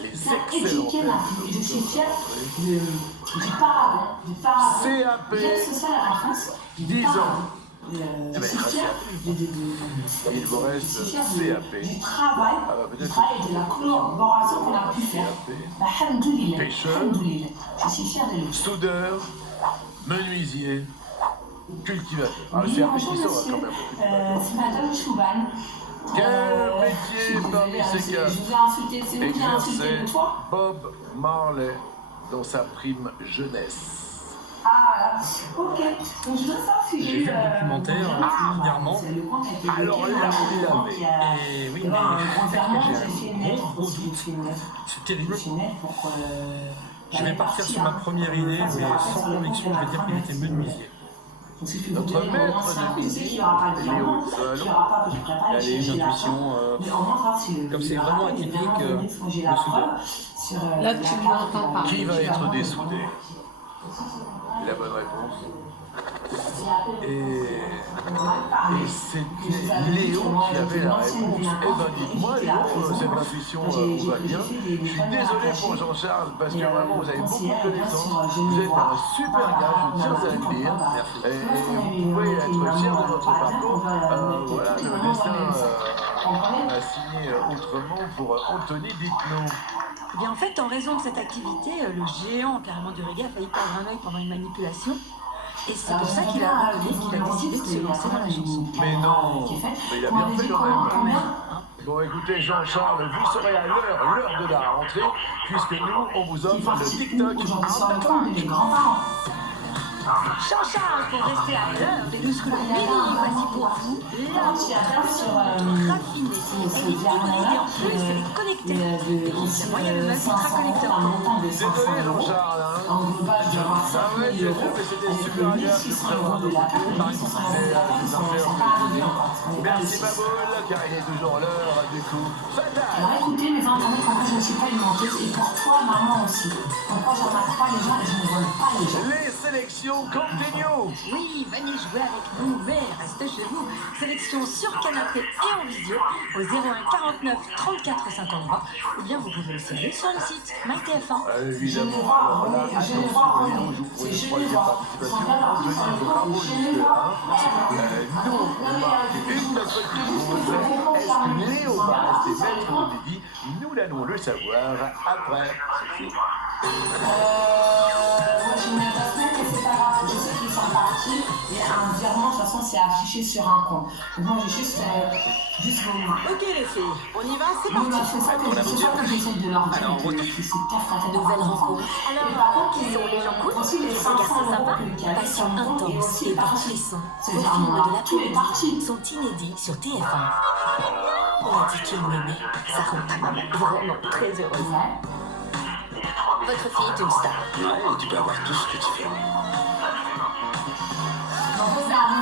Les bien excellents éduqué ma fille. Et je suis fière du Paragon, CAP, l'aide sociale à l'enfance, 10 ans. Je ben, suis fière Il vous reste CAP. du travail, Ah bah, peut-être et de la collaboration qu'on a pu faire. Alhamdoulilah, Pêcheur. alhamdoulilah. Je suis fière de lui. Soudeur, menuisier, cultivateur. Ah, Oui, c'est un bonjour petit monsieur, quand même. c'est Madame Chouban. Quel métier parmi ces quatre Je vous ai insulté, c'est vous qui avez insulté exerçait le toit. Bob Marley dans sa prime jeunesse? Ah voilà, ok. Donc je voudrais savoir si j'ai eu... J'ai vu le documentaire dernièrement. C'est le compte avec le Alors week-end, là, il y a vous un l'avez. qui a- Et oui, il y a un mais enterrement, j'ai j'ai fait une un lettre gros aussi, doute. j'ai fait une lettre. C'est terrible. J'ai fait une lettre pour... Je vais partir sur ma première idée, mais sans conviction, je vais dire qu'il était menuisier. Donc si je peux vous Notre donner mon maître ancien de coup, je sais musique, qu'il n'y aura pas de Léo diamant, Salon. qu'il n'y aura pas que je prépare, Il y a une intuition, mais au moins voir si comme c'est vraiment atypique, j'ai la le soudeur. preuve sur Là, tu l'entends pas. Qui va être dessoudé? La bonne réponse. Et c'était Léo qui avait la réponse. Eh ben dites-moi, Léo, cette intuition vous va bien. Je suis désolé pour Jean-Charles parce que vraiment vous avez beaucoup de connaissances. Vous êtes un super gars, je tiens à le dire. Et vous pouvez être fier de votre parcours. Voilà, le destin a signé autrement pour Anthony, dites-nous. Eh bien, en fait, en raison de cette activité, le géant carrément du reggae a failli perdre un œil pendant une manipulation. Et c'est pour ça qu'il a abandonné, qu'il a décidé de se lancer dans la chanson. Mais non, mais il a bien fait quand même. Bon, écoutez, Jean-Charles, vous serez à l'heure de la rentrée, puisque nous, on vous offre le TikTok en mes grands-parents. Jean-Charles, pour rester à l'heure des muscles mini, voici pour vous la montre raffinée. Elle est hybride et en plus, elle est connectée. Évidemment, il y a le mode ultra connecteur. Désolé, Jean-Charles, hein. En global, je vais avoir 5 Ah ouais, 000 c'est sûr, euros. mais c'était Avec super agréable 1600 de euros de la carte, Par 1600 exemple, euros de la carte, ils sont pas arrivés encore. On est pas Merci dessus. Baboul, car il est toujours l'heure du coup fatal. Alors écoutez, mes enfants, pourquoi je ne suis pas une menteuse et pour toi, maman aussi. Pourquoi j'arnaque pas les gens et je ne vole pas les gens. Les sélections continuent. Oui, venez jouer avec nous, mais restez chez vous. Sélection sur canapé et en visio au 01 49 34 53. Ou bien vous pouvez aussi aller sur le site MyTF1. Évidemment, alors là, attention, Léon joue pour une troisième participation. Anthony, bravo jusque-là. Nous, on marque une petite pause. Est-ce que Léo va rester maître de midi? Nous l'allons le savoir après ceci. Moi, je mets ta semaine, mais c'est pas grave. Je sais qu'ils sont partis. Et un virement, de toute façon, c'est affiché sur un compte. Donc moi, j'ai juste vos... Ok les filles, on y va, c'est Oui, parti. c'est ça que j'essaie de leur dire. Nouvelle rencontre. Alors, qui sont les gens cool, aussi les des 500 garçons euros sympas, que le passion et intense aussi et les parties. professants. C'est Vos vraiment films de la tous les parties. sont inédits sur TF1. On a dit qu'il m'aimait, ça rend ta maman vraiment très heureuse. Votre fille est une star. Ouais, tu peux avoir tout ce que tu veux.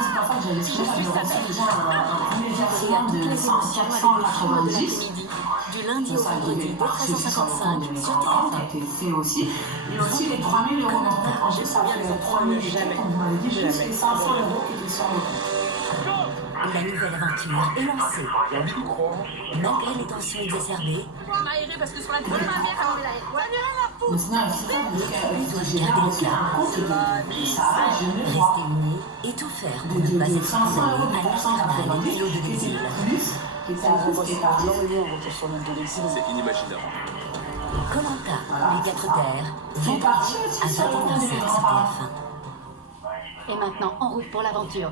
C'est pas ça que j'avais fait. J'ai reçu déjà un premier versement de 490. Du lundi au vendredi, dès 13h55 sur Ça a été fait aussi. Et aussi les 3000 euros. Donc en fait, ça fait 3000 jamais. On m'avait dit juste les 500 euros qui étaient sur le compte. La nouvelle aventure est lancée. J'ai envie d'y croire. Malgré les tensions exacerbées, parce que sur la gueule de ma mère, elle Mais sinon, c'est ça, j'ai bien reçu un compte de ça, je me vois. rester unis et tout faire pour ne pas De être 500 euros condamné de à personnes vivre après les kilos de qui l'exil. étaient plus, qui étaient plus, qui étaient partis. C'est inimaginable. Koh-Lanta, les 4 terres, J'ai parti à aussi sur le compte de 21h mes sur grands-parents. TF1. Et maintenant, en route pour l'aventure.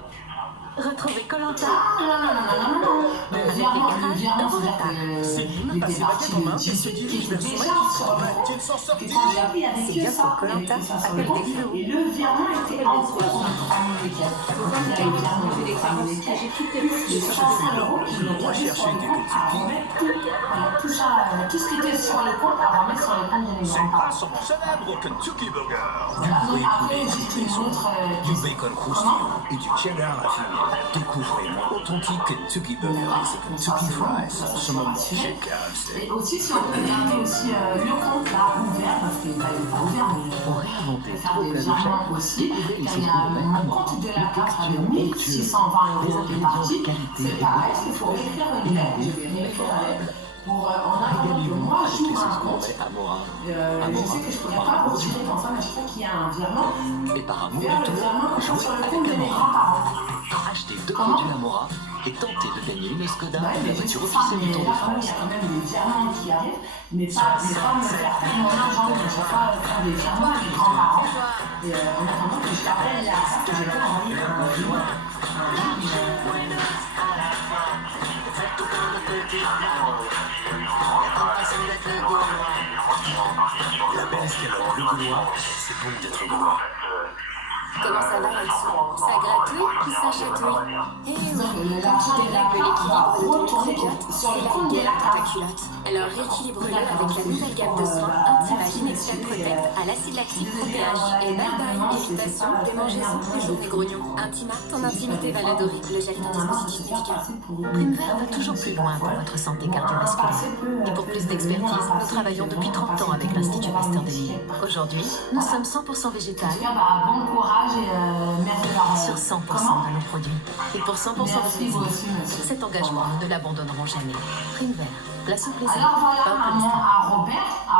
Retrouvez Koh-Lanta. Non. Le virement, c'est-à-dire que C'est il était parti de discuter déjà sur le compte. Et quand j'ai appris, il y avait que ça. Il y avait que ça sur le compte. Et le virement était en cours sur le 3000 et quelques. Donc il y a le virement de 3000 et quelques. Les 500 euros qui l'ont mis sur le compte à remettre tout ça, tout ce qui était sur le compte à remettre sur le compte de mes grands-parents. Son célèbre Kentucky Burger. Voilà, donc après, juste une autre Du bacon croustillant et du cheddar raffiné. Découvrez mon authentique Kentucky Burger et ses Kentucky Fries. Ce moment génial, c'est... Et aussi, si on peut garder aussi le compte là ouvert, parce qu'il n'est pas ouvert, mais on peut faire des virements aussi. Car il y a mon compte de la carte avec 1620 € qui est parti. C'est pareil, il faut écrire une lettre. Je vais réécrire la lettre. Pour, en attendant que moi j'ouvre un compte, je sais que je ne pourrais pas retirer comme ça, mais je crois qu'il y a un virement vers le virement sur le compte de mes grands-parents. Achetez 2 produits Amora et tentez de gagner une Skoda, la voiture officielle du Tour de France. Il y a quand même des virements qui arrivent, mais pas me faire mon argent, je ne vais pas faire des virements à mes grands-parents. Et en attendant que je t'appelle la carte que j'ai pas envoyée un jour. La belle escalade, le Gaulois, c'est bon d'être Gaulois. Comment ça va, Alexandre? Ça gratouille ou ça chatouille? Eh oui, quand tu dérègles l'équilibre de ton microbiote, c'est la guerre de ta culotte. Alors rééquilibre-le avec la nouvelle gamme de soins Intima Ginexual Protect à l'acide lactique groupe pH et bye bye irritation, démangeaison et journées grognon. Intima, ton intimité va l'adorer. Le gel est un dispositif médical. Primevert va toujours plus loin pour votre santé cardiovasculaire. Et pour plus d'expertise, nous travaillons depuis 30 ans avec l'Institut Pasteur de Lille. Aujourd'hui, nous sommes 100% végétal. Bon courage et merci d'avoir sur 100% de nos produits. Et pour 100% de plaisir, monsieur. cet engagement, nous ne l'abandonnerons jamais. Primevert, place au plaisir. Alors voilà, maman, à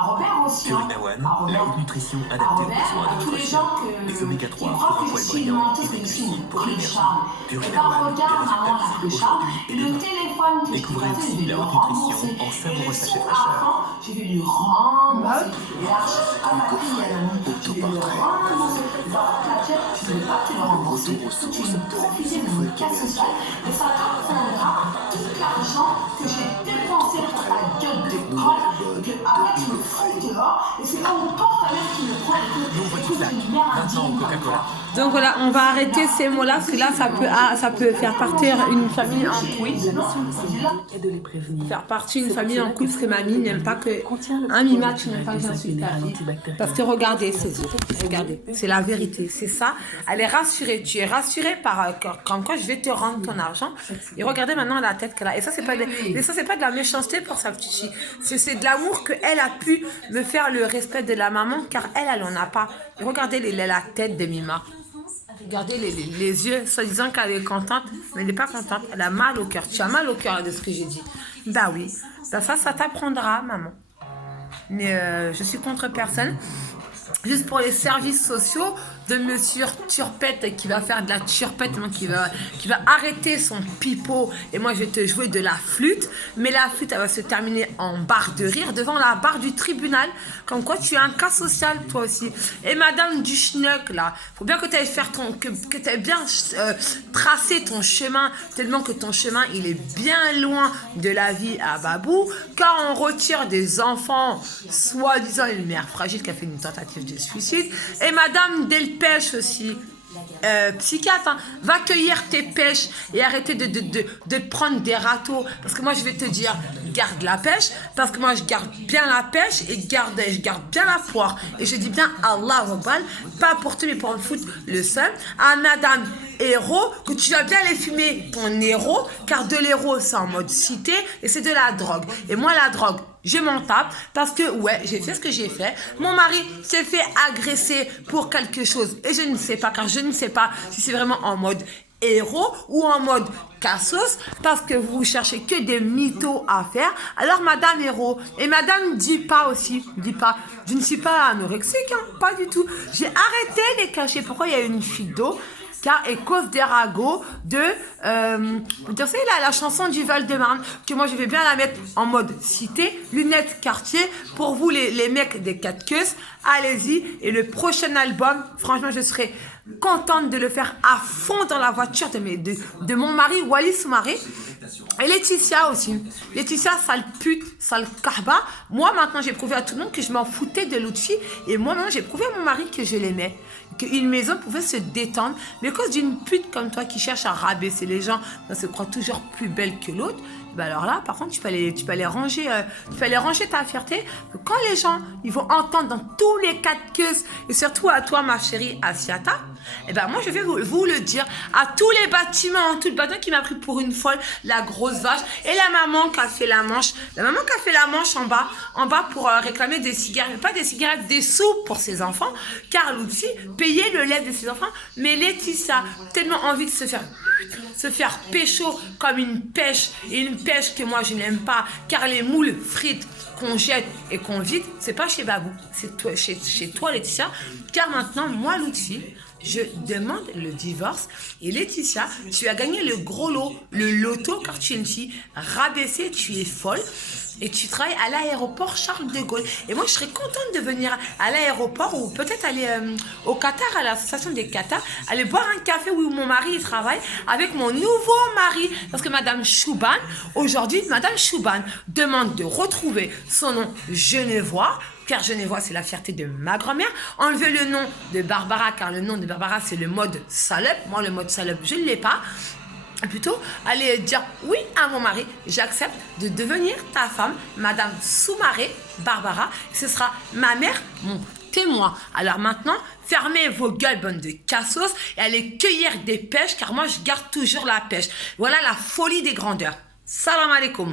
Robert aussi. Purina One, la haute nutrition adaptée aux besoins de tous notre les chien. gens Les oméga 3 qui pour un croient poil que brillant si et des cuisines pour les l'énergie. charmes. Et Purina quand One, regarde maman la flécharde, et le demain. téléphone que je Découvrez faisais, aussi je vais la le haute nutrition rembourser. en savoureux sachet Et fraîcheur. avant, je vais lui rembourser. Et là, à ma fille, elle a mis, je vais lui rembourser. Dans la tête, tu ne veux pas te le rembourser. Tu veux profiter de mon cas social. Et ça t'apprendra tout l'argent que j'ai dépensé pour la gueule de colle. Et que après, tu me fous dehors. Et c'est là où ton mère qui me prend Maintenant, Coca-Cola. Donc voilà, on va arrêter ces mots-là, parce que là, ça peut faire partir une famille en couille. Faire partir une famille en couille, parce que mamie n'aime pas que un mi-match n'aime pas que j'insulte la vie. Parce que regardez, c'est la vérité, c'est ça. Elle est rassurée, tu es rassurée par quand je vais te rendre ton argent. Et regardez maintenant la tête qu'elle a. Et ça, c'est pas de la méchanceté pour sa petite fille. C'est de l'amour qu'elle a pu me faire le respect de la maman, car elle en a pas. Et regardez la tête de Mima. Regardez les yeux, soi-disant qu'elle est contente, mais elle n'est pas contente. Elle a mal au cœur. Tu as mal au cœur de ce que j'ai dit. Bah oui, bah ça t'apprendra, maman. Mais je suis contre personne. Juste pour les services sociaux de monsieur Turpette qui va faire de la turpette, qui va arrêter son pipeau et moi je vais te jouer de la flûte, mais la flûte elle va se terminer en barre de rire devant la barre du tribunal, comme quoi tu as un cas social toi aussi. Et madame Duschneck là, faut bien que tu ailles faire que tu aies bien tracé ton chemin, tellement que ton chemin il est bien loin de la vie à Babou, car on retire des enfants, soi-disant une mère fragile qui a fait une tentative de suicide, et madame Delpech aussi, psychiatre, hein, va cueillir tes pêches et arrêter de prendre des râteaux, parce que moi je vais te dire, garde la pêche, parce que moi je garde bien la pêche et je garde bien la poire, et je dis bien Allah Akbar, pas pour te mais pour me foutre le seum à madame héros, que tu vas bien les fumer ton héros, car de l'héros c'est en mode cité et c'est de la drogue, et moi la drogue je m'en tape, parce que ouais, j'ai fait ce que j'ai fait. Mon mari s'est fait agresser pour quelque chose et je ne sais pas, car je ne sais pas si c'est vraiment en mode héros ou en mode cassos, parce que vous cherchez que des mythos à faire. Alors madame héros, et madame dit pas, je ne suis pas anorexique, hein, pas du tout. J'ai arrêté les cachets. Pourquoi il y a une fuite d'eau? car à cause des ragots de, vous savez la chanson du Val-de-Marne, que moi je vais bien la mettre en mode cité, lunettes quartier, pour vous les mecs des 4 queues, allez-y, et le prochain album, franchement je serai contente de le faire à fond dans la voiture de mon mari, Wally Soumaré. Et Laetitia aussi. Laetitia, sale pute, sale kahba. Moi, maintenant, j'ai prouvé à tout le monde que je m'en foutais de l'autre fille. Et moi, maintenant, j'ai prouvé à mon mari que je l'aimais. Qu'une maison pouvait se détendre. Mais à cause d'une pute comme toi qui cherche à rabaisser les gens, on se croit toujours plus belle que l'autre. Ben alors là, par contre, tu peux aller ranger ta fierté. Quand les gens, ils vont entendre dans tous les 4 queues, et surtout à toi, ma chérie Asiata, et ben moi, je vais vous le dire, à tous les bâtiments, tout le bâtiment qui m'a pris pour une folle, la grosse vache, et la maman qui a fait la manche. La maman qui a fait la manche en bas pour réclamer des cigarettes, mais pas des cigarettes, des sous pour ses enfants, car Lucie payait le lait de ses enfants, mais Laetitia, tellement envie de se faire pécho comme une pêche, et une pêche que moi je n'aime pas, car les moules frites qu'on jette et qu'on vide, c'est pas chez Babou, c'est toi, chez toi Laetitia, car maintenant, moi Lucie, je demande le divorce, et Laetitia, tu as gagné le gros lot, le loto, car tu es une fille rabaissée, tu es folle, et tu travailles à l'aéroport Charles de Gaulle. Et moi, je serais contente de venir à l'aéroport ou peut-être aller au Qatar, à l'association des Qatar, aller boire un café où mon mari il travaille avec mon nouveau mari. Parce que Madame Chouban, aujourd'hui, Madame Chouban demande de retrouver son nom genevois, car genevois, c'est la fierté de ma grand-mère. Enlever le nom de Barbara, car le nom de Barbara, c'est le mode salope. Moi, le mode salope, je ne l'ai pas. Plutôt, aller dire oui à mon mari, j'accepte de devenir ta femme, Madame Soumaré Barbara. Ce sera ma mère, mon témoin. Alors maintenant, fermez vos gueules, bande de cassos, et allez cueillir des pêches, car moi, je garde toujours la pêche. Voilà la folie des grandeurs. Salam alaikum.